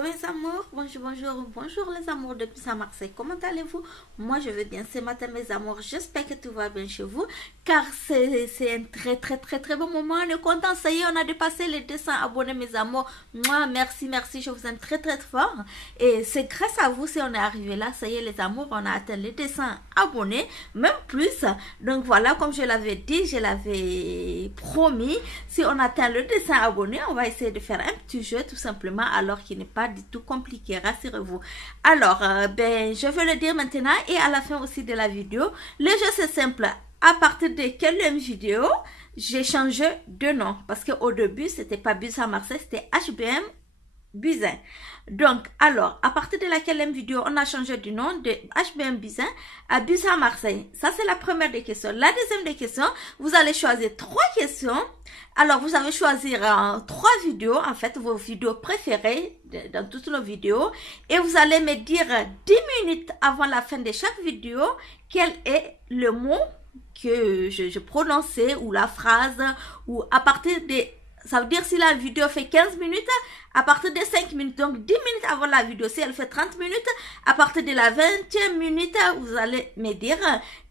Coucou mes amours, bonjour les amours depuis à Marseille, comment allez-vous? Moi je vais bien ce matin mes amours, j'espère que tout va bien chez vous, car c'est un très bon moment, on est content, ça y est, on a dépassé les 200 abonnés mes amours, moi merci, je vous aime très fort, et c'est grâce à vous si on est arrivé là, ça y est les amours, on a atteint les 200 abonnés, même plus, donc voilà, comme je l'avais dit, je l'avais promis, si on atteint le 200 abonnés, on va essayer de faire un petit jeu tout simplement, alors qu'il n'est pas du tout compliqué, rassurez-vous. Alors, je veux le dire maintenant et à la fin aussi de la vidéo. Le jeu c'est simple, à partir de quelle vidéo, j'ai changé de nom, parce qu'au début, c'était pas Bus à Marseille, c'était HBM Buzyn. Donc, alors, à partir de laquelle vidéo, on a changé du nom de HBM Buzyn à Bus à Marseille. Ça, c'est la première des questions. La deuxième des questions, vous allez choisir 3 questions. Alors, vous allez choisir 3 vidéos, en fait, vos vidéos préférées dans toutes nos vidéos. Et vous allez me dire 10 minutes avant la fin de chaque vidéo, quel est le mot que je prononçais ou la phrase ou à partir de... Ça veut dire si la vidéo fait 15 minutes, à partir de 5 minutes, donc 10 minutes avant la vidéo, si elle fait 30 minutes, à partir de la 20e minute, vous allez me dire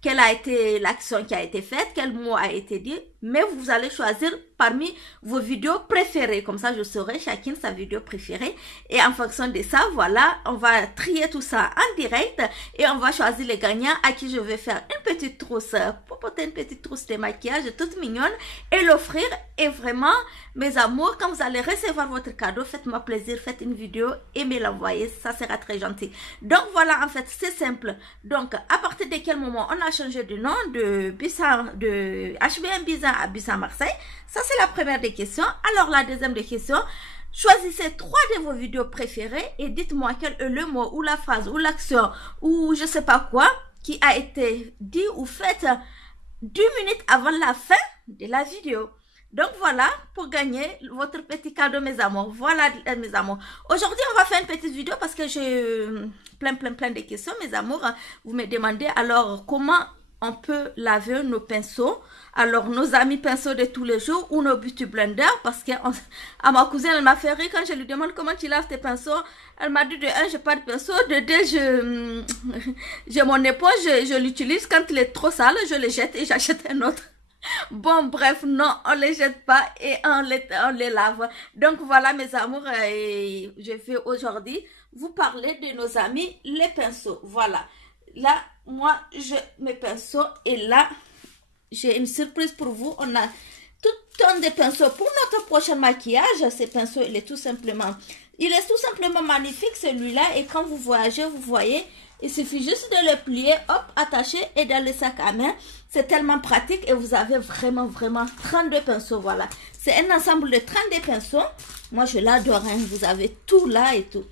quelle a été l'action qui a été faite, quel mot a été dit, mais vous allez choisir parmi vos vidéos préférées. Comme ça, je saurai chacune sa vidéo préférée. Et en fonction de ça, voilà, on va trier tout ça en direct et on va choisir les gagnants à qui je vais faire une petite trousse, popoter une petite trousse de maquillage toute mignonne et l'offrir. Et vraiment, mes amours, quand vous allez recevoir votre cadeau, faites-moi plaisir, faites une vidéo et me l'envoyez, ça sera très gentil. Donc voilà, en fait, c'est simple. Donc, à partir de quel moment on a changé de nom de HBM Buzyn à Bus à Marseille? Ça, c'est la première des questions. Alors, la deuxième des questions, choisissez 3 de vos vidéos préférées et dites-moi quel est le mot ou la phrase ou l'action ou je sais pas quoi qui a été dit ou fait 10 minutes avant la fin de la vidéo. Donc voilà, pour gagner votre petit cadeau mes amours. Voilà mes amours. Aujourd'hui, on va faire une petite vidéo parce que j'ai plein de questions mes amours. Vous me demandez alors comment on peut laver nos pinceaux. Alors nos amis pinceaux de tous les jours ou nos beauty blenders, parce que à ma cousine elle m'a fait rire quand je lui demande comment tu laves tes pinceaux. Elle m'a dit de 1 j'ai pas de pinceau, de 2 j'ai mon éponge, je l'utilise quand il est trop sale, je le jette et j'achète un autre. Bon, bref, non, on les jette pas et on les lave. Donc voilà mes amours, je vais aujourd'hui vous parler de nos amis les pinceaux. Voilà, là moi j'ai mes pinceaux et là j'ai une surprise pour vous. On a tout un de pinceaux pour notre prochain maquillage. Ces pinceaux, il est tout simplement magnifique celui-là. Et quand vous voyagez, vous voyez, il suffit juste de le plier, hop, attacher et dans le sac à main. C'est tellement pratique et vous avez vraiment 32 pinceaux, voilà. C'est un ensemble de 32 pinceaux. Moi, je l'adore, hein. Vous avez tout là et tout.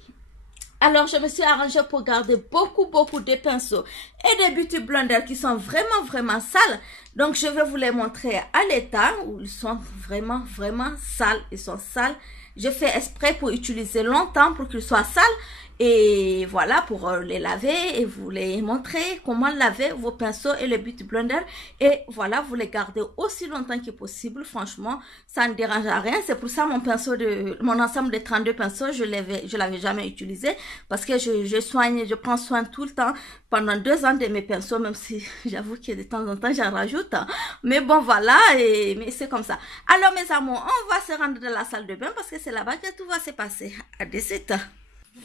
Alors, je me suis arrangée pour garder beaucoup de pinceaux et des beauty blenders qui sont vraiment sales. Donc, je vais vous les montrer à l'état où ils sont vraiment sales. Ils sont sales. Je fais exprès pour utiliser longtemps pour qu'ils soient sales. Et voilà, pour les laver et vous les montrer comment laver vos pinceaux et les beauty blenders. Et voilà, vous les gardez aussi longtemps que possible. Franchement, ça ne dérange à rien. C'est pour ça mon ensemble de 32 pinceaux, je l'avais jamais utilisé. Parce que je prends soin tout le temps pendant 2 ans de mes pinceaux, même si j'avoue que de temps en temps, j'en rajoute. Mais bon, voilà, mais c'est comme ça. Alors mes amours, on va se rendre dans la salle de bain parce que c'est là-bas que tout va se passer. À 17h.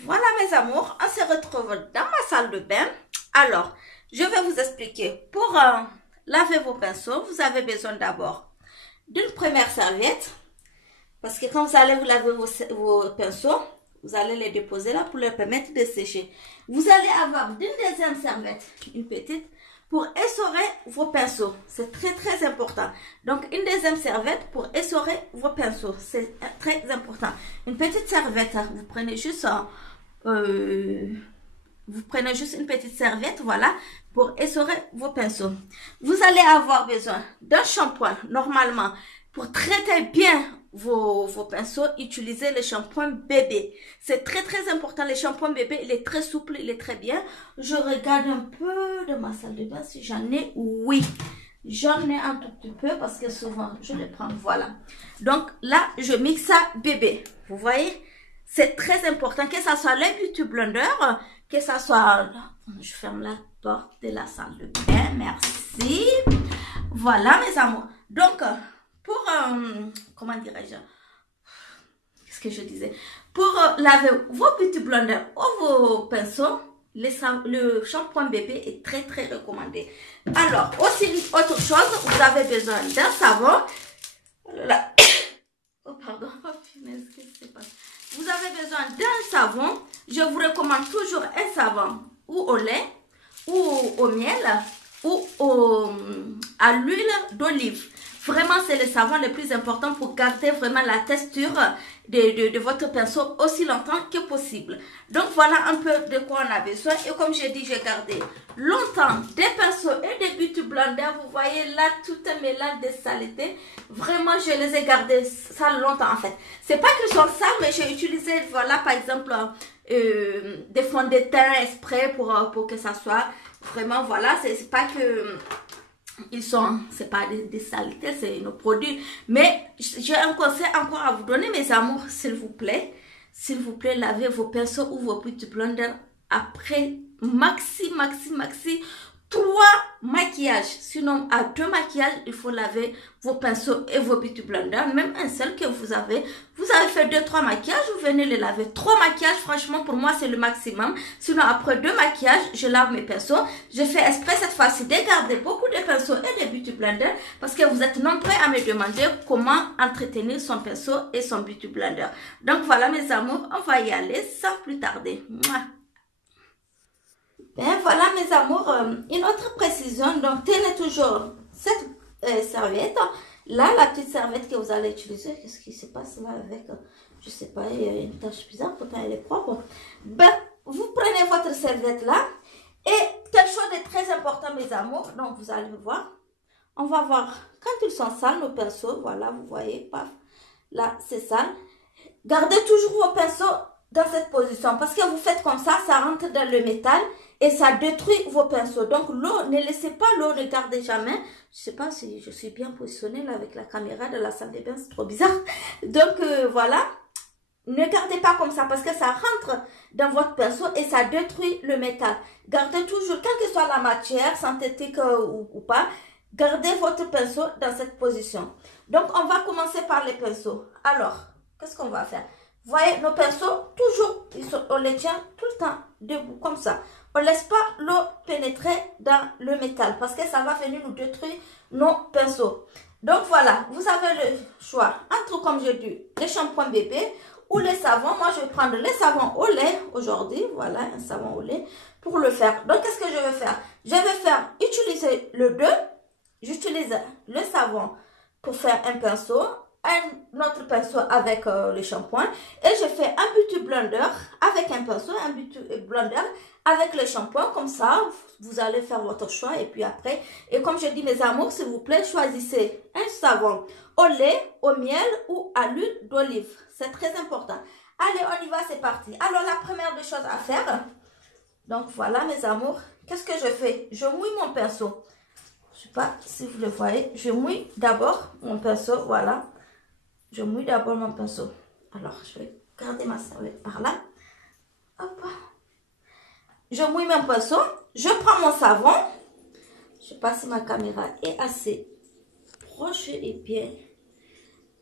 Voilà mes amours, on se retrouve dans ma salle de bain. Alors, je vais vous expliquer. Pour laver vos pinceaux, vous avez besoin d'abord d'une première serviette. Parce que quand vous allez vous laver vos pinceaux, vous allez les déposer là pour leur permettre de sécher. Vous allez avoir d'une deuxième serviette, une petite, pour essorer vos pinceaux. C'est très important. Donc, une deuxième serviette pour essorer vos pinceaux. C'est très important. Une petite serviette, vous prenez juste une petite serviette, voilà, pour essorer vos pinceaux. Vous allez avoir besoin d'un shampoing, normalement, pour traiter bien vos pinceaux, utilisez le shampoing bébé. C'est très important. Le shampoing bébé, il est très souple, il est très bien. Je regarde un peu de ma salle de bain si j'en ai. Oui, j'en ai un tout petit peu parce que souvent je le prends. Voilà. Donc là, je mixe ça bébé. Vous voyez? C'est très important que ça soit les beauty blenders, que ça soit... Je ferme la porte de la salle de bain, merci. Voilà mes amours. Donc, pour... comment dirais-je? Qu'est-ce que je disais? Pour laver vos beauty blenders ou vos pinceaux, le shampoing bébé est très très recommandé. Alors, aussi autre chose, vous avez besoin d'un savon. Là. Oh pardon, oh punaise, qu'est-ce qui se passe? Vous avez besoin d'un savon. Je vous recommande toujours un savon ou au lait, ou au miel, ou à l'huile d'olive. Vraiment, c'est le savon le plus important pour garder vraiment la texture de votre pinceau aussi longtemps que possible. Donc, voilà un peu de quoi on a besoin. Et comme j'ai dit, j'ai gardé longtemps des pinceaux et des beauty blenders. Vous voyez là, tout un mélange de saleté. Vraiment, je les ai gardés ça longtemps en fait. C'est pas qu'ils sont sales, mais j'ai utilisé, voilà, par exemple, des fonds de teint exprès pour que ça soit vraiment, voilà, c'est pas que... Ils sont, c'est pas des saletés, c'est nos produits. Mais j'ai un conseil encore à vous donner, mes amours, s'il vous plaît, lavez vos pinceaux ou vos beauty blenders après maxi 3 maquillages. Sinon, à 2 maquillages, il faut laver vos pinceaux et vos beauty blenders. Même un seul que vous avez fait 2-3 maquillages, vous venez les laver. 3 maquillages, franchement, pour moi, c'est le maximum. Sinon, après 2 maquillages, je lave mes pinceaux. Je fais exprès cette fois-ci de garder beaucoup de pinceaux et de beauty blenders parce que vous êtes nombreux à me demander comment entretenir son pinceau et son beauty blender. Donc, voilà, mes amours, on va y aller sans plus tarder. Mouah. Ben voilà mes amours, une autre précision, donc tenez toujours cette serviette, là la petite serviette que vous allez utiliser, qu'est-ce qui se passe là avec, je sais pas, il y a une tache bizarre, pourtant elle est propre. Ben vous prenez votre serviette là, et quelque chose de très important mes amours, donc vous allez voir, on va voir quand ils sont sales nos pinceaux, voilà vous voyez, paf, là c'est sale, gardez toujours vos pinceaux dans cette position, parce que vous faites comme ça rentre dans le métal, et ça détruit vos pinceaux. Donc l'eau, ne laissez pas l'eau, ne gardez jamais. Je sais pas si je suis bien positionnée là avec la caméra de la salle de bain, c'est trop bizarre. Donc voilà, ne gardez pas comme ça parce que ça rentre dans votre pinceau et ça détruit le métal. Gardez toujours, quelle que soit la matière, synthétique ou pas, gardez votre pinceau dans cette position. Donc on va commencer par les pinceaux. Alors, qu'est-ce qu'on va faire? Vous voyez, nos pinceaux, toujours, on les tient tout le temps debout, comme ça. On ne laisse pas l'eau pénétrer dans le métal parce que ça va venir nous détruire nos pinceaux. Donc voilà, vous avez le choix entre, comme je dis, les shampoings bébé ou les savons. Moi, je vais prendre les savons au lait aujourd'hui. Voilà, un savon au lait pour le faire. Donc, qu'est-ce que je vais faire? Je vais utiliser le 2. J'utilise le savon pour faire un pinceau. Un autre pinceau avec le shampoing et je fais un beauty blender avec un pinceau, un beauty blender avec le shampoing, comme ça vous allez faire votre choix et puis après, et comme je dis mes amours, s'il vous plaît, choisissez un savon au lait, au miel ou à l'huile d'olive, c'est très important. Allez, on y va, c'est parti. Alors la première des choses à faire, donc voilà mes amours, qu'est-ce que je fais? Je mouille mon pinceau, je sais pas si vous le voyez, je mouille d'abord mon pinceau, voilà. Je mouille d'abord mon pinceau. Alors, je vais garder ma serviette par là. Hop. Je mouille mon pinceau. Je prends mon savon. Je ne sais pas si ma caméra est assez proche et bien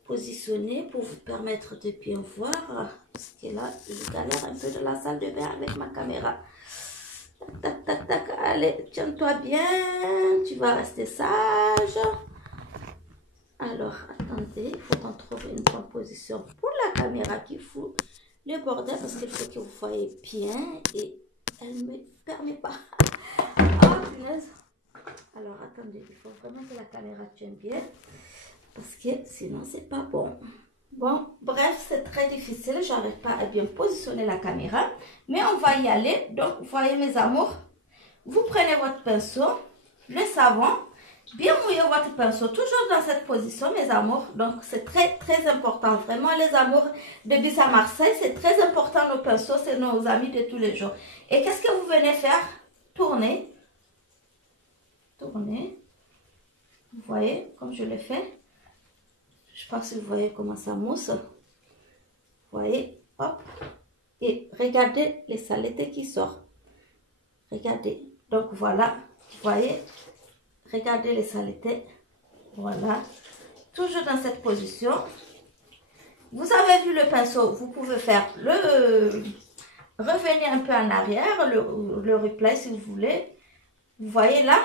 positionnée pour vous permettre de bien voir. Parce que là, je galère un peu de la salle de bain avec ma caméra. Tac, tac, tac, tac. Allez, tiens-toi bien. Tu vas rester sage. Alors, attendez, il faut qu'on trouve une bonne position pour la caméra qui fout le bordel parce qu'il faut que vous voyez bien et elle ne me permet pas. Oh, punaise. Alors, attendez, il faut vraiment que la caméra tienne bien parce que sinon, c'est pas bon. Bon, bref, c'est très difficile. Je n'arrive pas à bien positionner la caméra, mais on va y aller. Donc, vous voyez mes amours, vous prenez votre pinceau, le savon, bien mouiller votre pinceau, toujours dans cette position mes amours. Donc c'est très très important, vraiment les amours de Bis à Marseille, c'est très important nos pinceaux, c'est nos amis de tous les jours. Et qu'est-ce que vous venez faire? Tourner, tourner, vous voyez comme je l'ai fait, je ne sais pas si vous voyez comment ça mousse, vous voyez, hop. Et regardez les saletés qui sortent. Regardez. Donc voilà, vous voyez, regardez les saletés. Voilà. Toujours dans cette position. Vous avez vu le pinceau, vous pouvez faire le... Revenir un peu en arrière, le replay si vous voulez. Vous voyez là.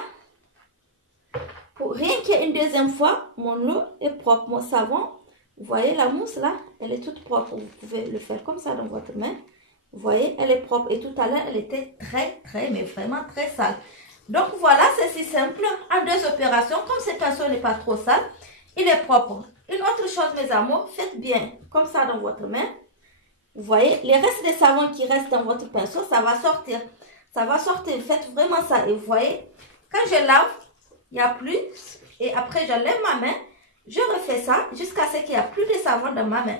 Pour rien qu'une deuxième fois, mon eau est propre, mon savon. Vous voyez la mousse là, elle est toute propre. Vous pouvez le faire comme ça dans votre main. Vous voyez, elle est propre. Et tout à l'heure, elle était très, mais vraiment très sale. Donc voilà, c'est si simple. En 2 opérations, comme ce pinceau n'est pas trop sale, il est propre. Une autre chose, mes amours, faites bien comme ça dans votre main. Vous voyez, les restes des savons qui restent dans votre pinceau, ça va sortir. Ça va sortir. Faites vraiment ça. Et vous voyez, quand je lave, il n'y a plus. Et après, j'enlève ma main. Je refais ça jusqu'à ce qu'il n'y a plus de savon dans ma main.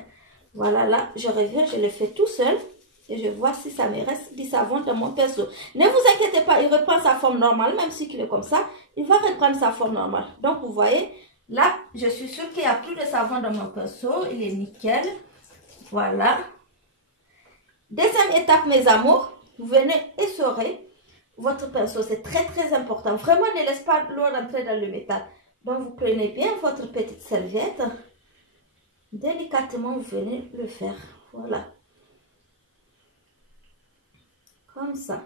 Voilà, là, je reviens, je le fais tout seul. Et je vois si ça me reste du savon dans mon pinceau. Ne vous inquiétez pas, il reprend sa forme normale. Même si il est comme ça, il va reprendre sa forme normale. Donc, vous voyez, là, je suis sûre qu'il n'y a plus de savon dans mon pinceau. Il est nickel. Voilà. Deuxième étape, mes amours, vous venez essorer votre pinceau. C'est très important. Vraiment, ne laisse pas l'eau rentrer dans le métal. Donc, vous prenez bien votre petite serviette. Délicatement, vous venez le faire. Voilà. Comme ça.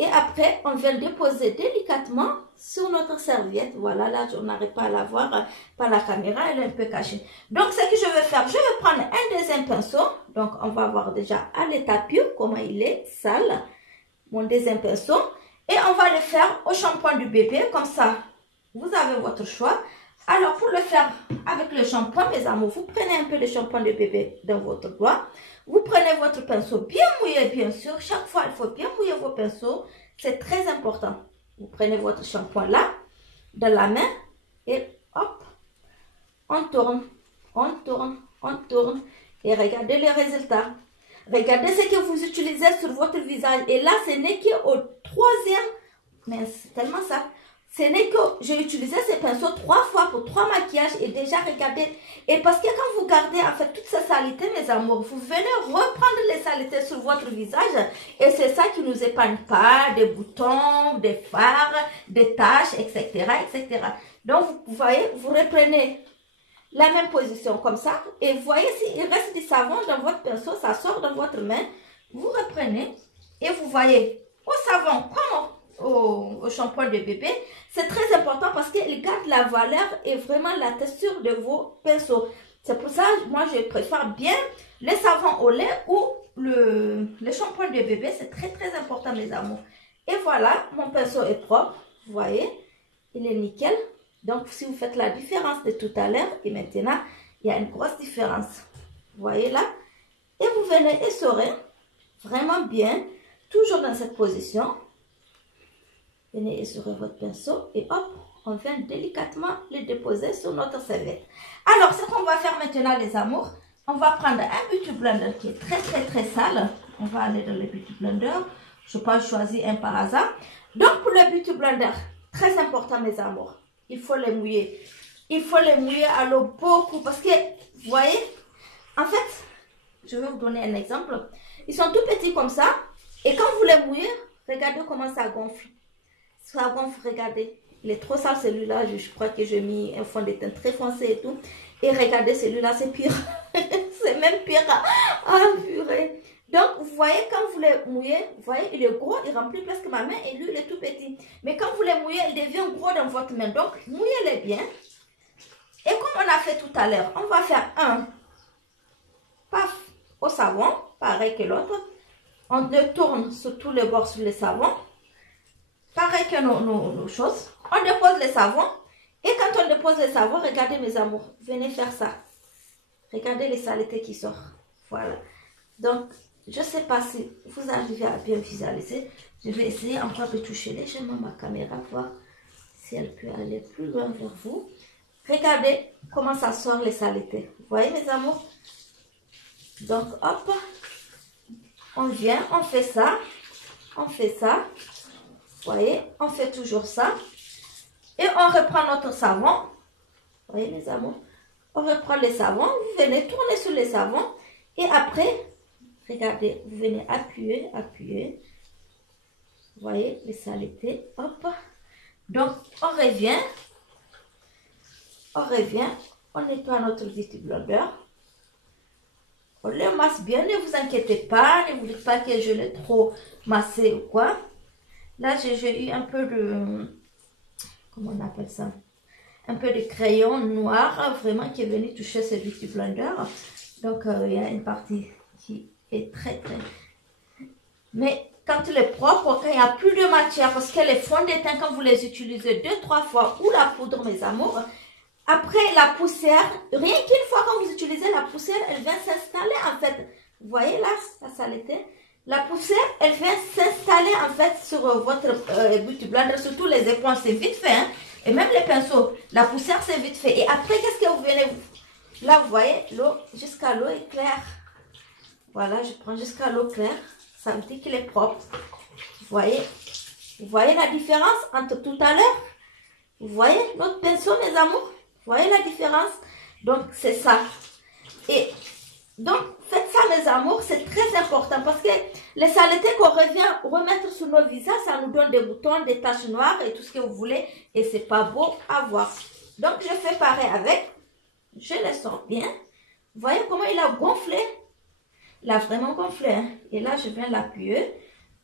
Et après, on vient déposer délicatement sur notre serviette. Voilà, là, on n'arrive pas à la voir par la caméra, elle est un peu cachée. Donc, ce que je vais faire, je vais prendre un deuxième pinceau. Donc, on va voir déjà à l'état pur comment il est sale. Mon deuxième pinceau. Et on va le faire au shampoing du bébé. Comme ça, vous avez votre choix. Alors, pour le faire avec le shampoing, mes amours, vous prenez un peu de shampoing de bébé dans votre doigt. Vous prenez votre pinceau bien mouillé, bien sûr. Chaque fois, il faut bien mouiller vos pinceaux. C'est très important. Vous prenez votre shampoing là, dans la main. Et hop, on tourne, on tourne, on tourne. Et regardez les résultats. Regardez ce que vous utilisez sur votre visage. Et là, ce n'est qu'au troisième. Mais c'est tellement ça. Ce n'est que j'ai utilisé ces pinceaux 3 fois pour 3 maquillages et déjà regardez. Et parce que quand vous gardez en fait toutes ces saletés, mes amours, vous venez reprendre les saletés sur votre visage et c'est ça qui nous épargne pas des boutons, des fards, des taches, etc., etc. Donc vous voyez, vous reprenez la même position comme ça et vous voyez s'il reste du savon dans votre pinceau, ça sort dans votre main. Vous reprenez et vous voyez au savon comme au shampoing de bébé, c'est très important parce qu'il garde la valeur et vraiment la texture de vos pinceaux. C'est pour ça, moi, je préfère bien le savon au lait ou le shampoing de bébé. C'est très important, mes amours. Et voilà, mon pinceau est propre. Vous voyez, il est nickel. Donc, si vous faites la différence de tout à l'heure et maintenant, il y a une grosse différence. Vous voyez là? Et vous venez essorer vraiment bien, toujours dans cette position. Venez essorer votre pinceau et hop, on vient délicatement le déposer sur notre serviette. Alors, ce qu'on va faire maintenant, les amours, on va prendre un beauty blender qui est très sale. On va aller dans le beauty blender. Je n'ai pas choisi un par hasard. Donc, pour le beauty blender, très important, mes amours, il faut les mouiller. Il faut les mouiller à l'eau beaucoup parce que, vous voyez, en fait, je vais vous donner un exemple. Ils sont tout petits comme ça et quand vous les mouillez, regardez comment ça gonfle. Ça gonfle, regardez. Il est trop sale celui-là. Je crois que j'ai mis un fond de teint très foncé et tout. Et regardez celui-là, c'est pire. C'est même pire. Ah, purée. Donc, vous voyez, quand vous les mouillez, vous voyez, il est gros, il remplit presque ma main et lui, il est tout petit. Mais quand vous les mouillez, il devient gros dans votre main. Donc, mouillez-les bien. Et comme on a fait tout à l'heure, on va faire un paf au savon, pareil que l'autre. On le tourne sur tous les bords sur le savon. Pareil que nos choses. On dépose le savon. Et quand on dépose le savon, regardez mes amours. Venez faire ça. Regardez les saletés qui sortent. Voilà. Donc, je ne sais pas si vous arrivez à bien visualiser. Je vais essayer encore de toucher légèrement ma caméra. Voir si elle peut aller plus loin vers vous. Regardez comment ça sort les saletés. Vous voyez mes amours? Donc, hop. On vient, on fait ça. On fait ça. Vous voyez, on fait toujours ça. Et on reprend notre savon. Vous voyez, mes amours? On reprend le savon. Vous venez tourner sur le savon. Et après, regardez, vous venez appuyer, appuyer. Vous voyez les saletés, hop. Donc, on revient, on nettoie notre Beauty Blender. On le masse bien, ne vous inquiétez pas, ne vous dites pas que je l'ai trop massé ou quoi. Là, j'ai eu un peu de, comment on appelle ça? Un peu de crayon noir, vraiment, qui est venu toucher ce Beauty Blender. Donc, il y a une partie qui est très. Mais quand il est propre, quand il n'y a plus de matière, parce que les fonds de teint, quand vous les utilisez 2-3 fois, ou la poudre, mes amours, après la poussière, rien qu'une fois quand vous utilisez la poussière, elle vient s'installer en fait. Vous voyez là, la saleté? La poussière, elle vient s'installer en fait sur votre Beauty Blender, surtout les éponges, c'est vite fait. Hein? Et même les pinceaux, la poussière, c'est vite fait. Et après, qu'est-ce que vous venez... Là, vous voyez, l'eau, jusqu'à l'eau est claire. Voilà, je prends jusqu'à l'eau claire. Ça me dit qu'il est propre. Vous voyez la différence entre tout à l'heure? Vous voyez notre pinceau, mes amours? Vous voyez la différence? Donc, c'est ça. Et donc, faites ça, mes amours, c'est très important parce que les saletés qu'on revient remettre sur nos visages, ça nous donne des boutons, des taches noires et tout ce que vous voulez. Et c'est pas beau à voir. Donc, je fais pareil avec. Je le sors bien. Vous voyez comment il a gonflé? Il a vraiment gonflé. Hein? Et là, je viens l'appuyer.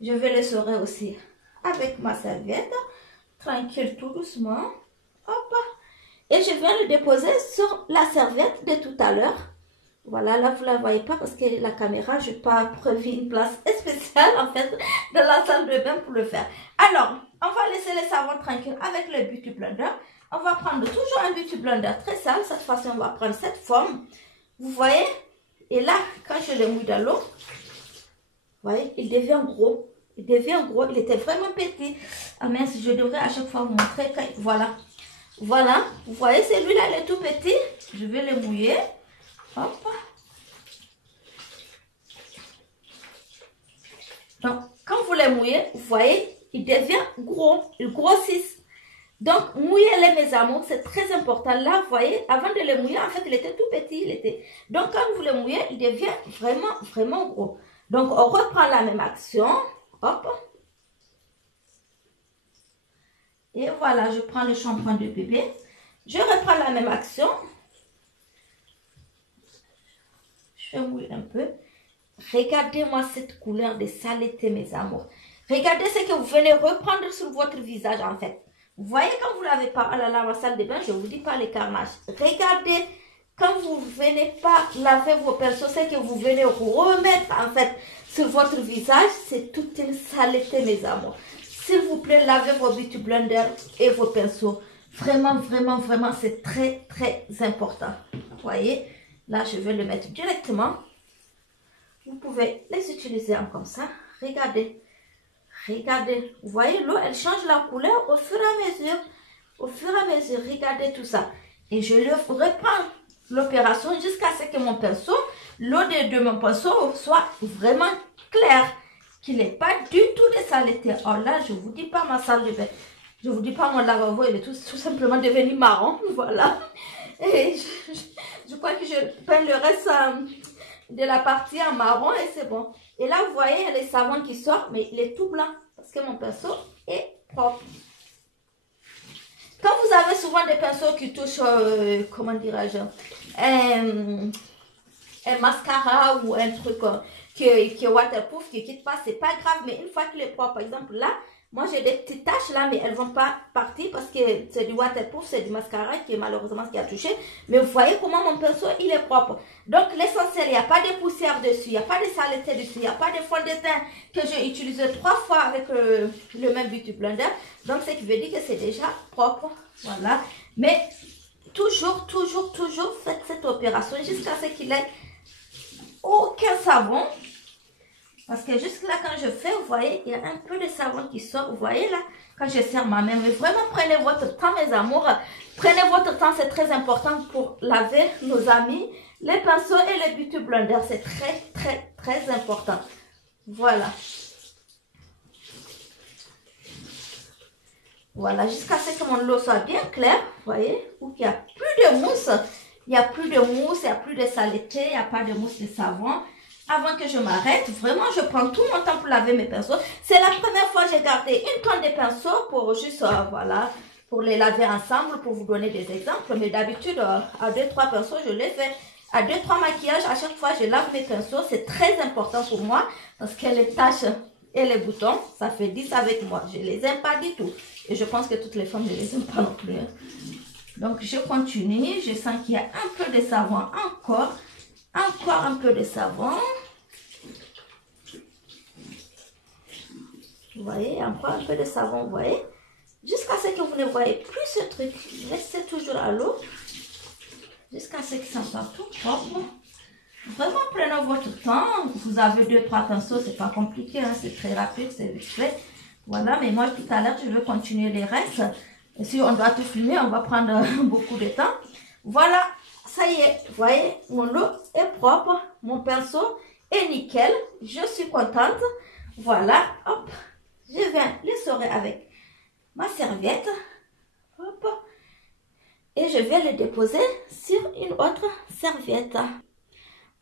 Je vais le serrer aussi avec ma serviette. Tranquille, tout doucement. Hop. Et je viens le déposer sur la serviette de tout à l'heure. Voilà, là, vous ne la voyez pas parce que la caméra, je n'ai pas prévu une place spéciale, en fait, dans la salle de bain pour le faire. Alors, on va laisser les savons tranquilles avec le Beauty Blender. On va prendre toujours un Beauty Blender très sale. Cette fois-ci, on va prendre cette forme. Vous voyez? Et là, quand je le mouille dans l'eau, vous voyez, il devient gros. Il devient gros. Il était vraiment petit. Ah mince, je devrais à chaque fois vous montrer. Voilà. Voilà. Vous voyez, celui-là, il est tout petit. Je vais le mouiller. Hop. Donc, quand vous le mouillez, vous voyez, il devient gros. Il grossit. Donc, mouillez-les, mes amours, c'est très important. Là, vous voyez, avant de le mouiller, en fait, il était tout petit. Donc, quand vous le mouillez, il devient vraiment, vraiment gros. Donc, on reprend la même action. Hop. Et voilà, je prends le shampoing de bébé. Je reprends la même action. Je mouille un peu. Regardez-moi cette couleur de saleté, mes amours. Regardez ce que vous venez reprendre sur votre visage, en fait. Vous voyez quand vous l'avez pas, oh là là, ma salle de bain, je vous dis pas les carnages. Regardez, quand vous venez pas laver vos pinceaux, c'est que vous venez remettre en fait sur votre visage, c'est toute une saleté, mes amours. S'il vous plaît, lavez vos Beauty Blender et vos pinceaux. Vraiment, vraiment, vraiment, c'est très, très important. Vous voyez, là, je vais le mettre directement. Vous pouvez les utiliser comme ça. Regardez. Regardez, vous voyez, l'eau, elle change la couleur au fur et à mesure. Au fur et à mesure, regardez tout ça. Et je le reprends l'opération jusqu'à ce que mon pinceau, l'eau de mon pinceau soit vraiment claire. Qu'il n'ait pas du tout de saleté. Oh là, je ne vous dis pas ma salle de bain. Je ne vous dis pas mon lavabo, il est tout simplement devenu marron. Voilà. Et je crois que je peins le reste de la partie en marron et c'est bon. Et là, vous voyez, il y a les savons qui sortent, mais il est tout blanc parce que mon pinceau est propre. Quand vous avez souvent des pinceaux qui touchent, comment dirais-je, un mascara ou un truc qui est waterproof, qui ne quitte pas, c'est pas grave, mais une fois qu'il est propre, par exemple là, moi j'ai des petites taches là, mais elles ne vont pas partir parce que c'est du waterproof, c'est du mascara qui est malheureusement ce qui a touché. Mais vous voyez comment mon pinceau il est propre. Donc l'essentiel, il n'y a pas de poussière dessus, il n'y a pas de saleté dessus, il n'y a pas de fond de teint que j'ai utilisé 3 fois avec le même Beauty Blender. Donc ce qui veut dire que c'est déjà propre. Voilà. Mais toujours, toujours, toujours faites cette opération jusqu'à ce qu'il ait aucun savon. Parce que jusque là, quand je fais, vous voyez, il y a un peu de savon qui sort. Vous voyez là, quand je serre ma main. Mais vraiment, prenez votre temps, mes amours. Prenez votre temps, c'est très important pour laver nos amis, les pinceaux et les Beauty Blender. C'est très, très, très important. Voilà. Voilà, jusqu'à ce que mon eau soit bien claire. Vous voyez, ou qu'il n'y a plus de mousse. Il n'y a plus de mousse, il n'y a plus de saleté, il n'y a pas de mousse de savon. Avant que je m'arrête, vraiment, je prends tout mon temps pour laver mes pinceaux. C'est la première fois que j'ai gardé une tonne de pinceaux pour juste, voilà, pour les laver ensemble, pour vous donner des exemples. Mais d'habitude, à 2-3 pinceaux, je les fais. À 2-3 maquillages, à chaque fois, je lave mes pinceaux. C'est très important pour moi parce que les taches et les boutons, ça fait 10 avec moi. Je ne les aime pas du tout. Et je pense que toutes les femmes ne les aiment pas non plus. Hein. Donc, je continue. Je sens qu'il y a un peu de savon encore. Encore un peu de savon. Vous voyez, encore un peu de savon, vous voyez. Jusqu'à ce que vous ne voyez plus ce truc. Restez toujours à l'eau. Jusqu'à ce que ça soit tout propre. Vraiment, prenez votre temps. Vous avez 2-3 pinceaux, c'est pas compliqué. Hein, c'est très rapide, c'est vite fait. Voilà, mais moi, tout à l'heure, je vais continuer les restes. Et si on doit tout filmer, on va prendre beaucoup de temps. Voilà. Ça y est, vous voyez, mon eau est propre, mon pinceau est nickel, je suis contente. Voilà, hop, je viens l'essorer avec ma serviette, hop, et je vais le déposer sur une autre serviette.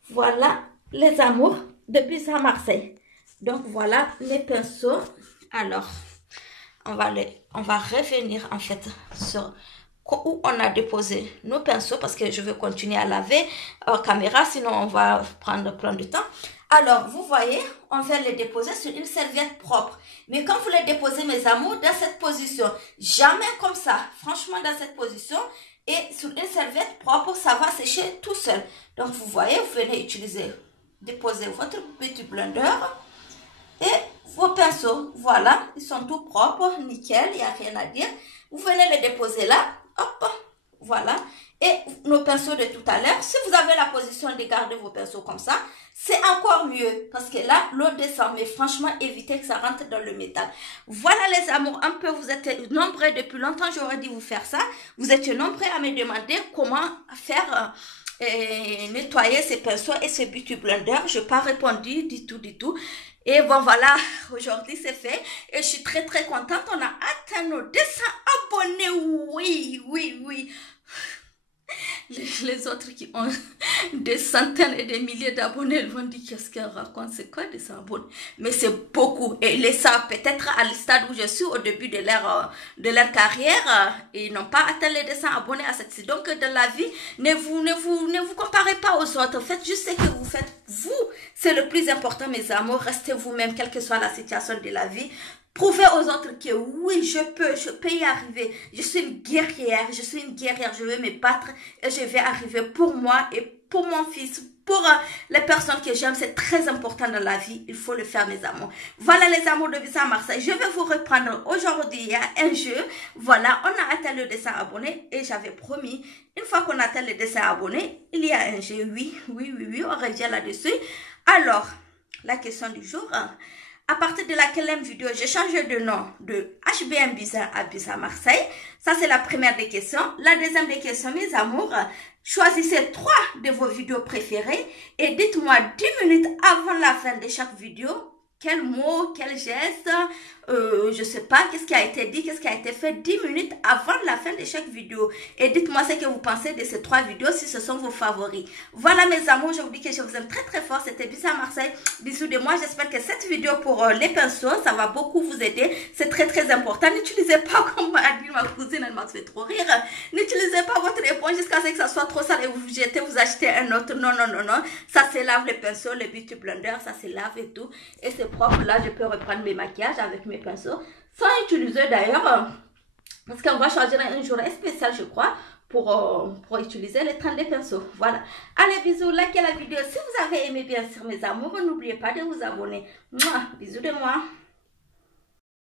Voilà les amours depuis à Marseille. Donc voilà mes pinceaux. Alors, on va revenir en fait sur où on a déposé nos pinceaux parce que je veux continuer à laver hors caméra, sinon on va prendre plein de temps. Alors, vous voyez, on va les déposer sur une serviette propre. Mais quand vous les déposez, mes amours, dans cette position, jamais comme ça, franchement dans cette position, et sur une serviette propre, ça va sécher tout seul. Donc, vous voyez, vous venez déposer votre petit blender et vos pinceaux. Voilà, ils sont tout propres, nickel, il n'y a rien à dire. Vous venez les déposer là. Hop, voilà. Et nos pinceaux de tout à l'heure, si vous avez la position de garder vos pinceaux comme ça, c'est encore mieux. Parce que là, l'eau descend. Mais franchement, évitez que ça rentre dans le métal. Voilà les amours. Un peu, vous êtes nombreux depuis longtemps. J'aurais dû vous faire ça. Vous étiez nombreux à me demander comment faire nettoyer ces pinceaux et ce beauty blender. Je n'ai pas répondu du tout. Et bon, voilà, aujourd'hui c'est fait. Et je suis très contente. On a atteint nos 200 abonnés. Oui. Les autres qui ont des centaines et des milliers d'abonnés, ils vont dire qu'est-ce qu'elle raconte, c'est quoi 200 abonnés? Mais c'est beaucoup. Et ils le savent peut-être à le stade où je suis au début de leur carrière. Ils n'ont pas atteint les 200 abonnés à cette site. Donc dans la vie, ne vous comparez pas aux autres. Faites juste ce que vous faites. Vous, c'est le plus important, mes amours. Restez vous-même, quelle que soit la situation de la vie. Prouvez aux autres que oui, je peux y arriver. Je suis une guerrière, je vais me battre et je vais arriver pour moi et pour mon fils, pour les personnes que j'aime. C'est très important dans la vie, il faut le faire, mes amours. Voilà les amours de Visa Marseille. Je vais vous reprendre aujourd'hui, il y a un jeu. Voilà, on a atteint le 200 abonnés et j'avais promis, une fois qu'on atteint le 200 abonnés, il y a un jeu. Oui, on revient là-dessus. Alors, la question du jour... À partir de laquelle vidéo, j'ai changé de nom de HBM Bisa à Bisa Marseille. Ça, c'est la première des questions. La deuxième des questions, mes amours, choisissez 3 de vos vidéos préférées et dites-moi 10 minutes avant la fin de chaque vidéo quel mot, quel geste, je sais pas, qu'est-ce qui a été dit, qu'est-ce qui a été fait 10 minutes avant la fin de chaque vidéo. Et dites-moi ce que vous pensez de ces 3 vidéos, si ce sont vos favoris. Voilà mes amours, je vous dis que je vous aime très fort. C'était Bisa Marseille. Bisous de moi. J'espère que cette vidéo pour les pinceaux, ça va beaucoup vous aider. C'est très important. N'utilisez pas, comme a dit ma cousine, elle m'a fait trop rire. N'utilisez pas votre éponge jusqu'à ce que ça soit trop sale et vous jetez, vous achetez un autre. Non. Ça se lave les pinceaux, les beauty blender, ça se lave et tout. Et c'est propre. Là, je peux reprendre mes maquillages avec mes pinceaux sans utiliser d'ailleurs, parce qu'on va choisir un jour spécial, je crois, pour utiliser les 30 pinceaux. Voilà. Allez, bisous, likez la vidéo si vous avez aimé, bien sûr, mes amours. N'oubliez pas de vous abonner. Mouah, bisous de moi.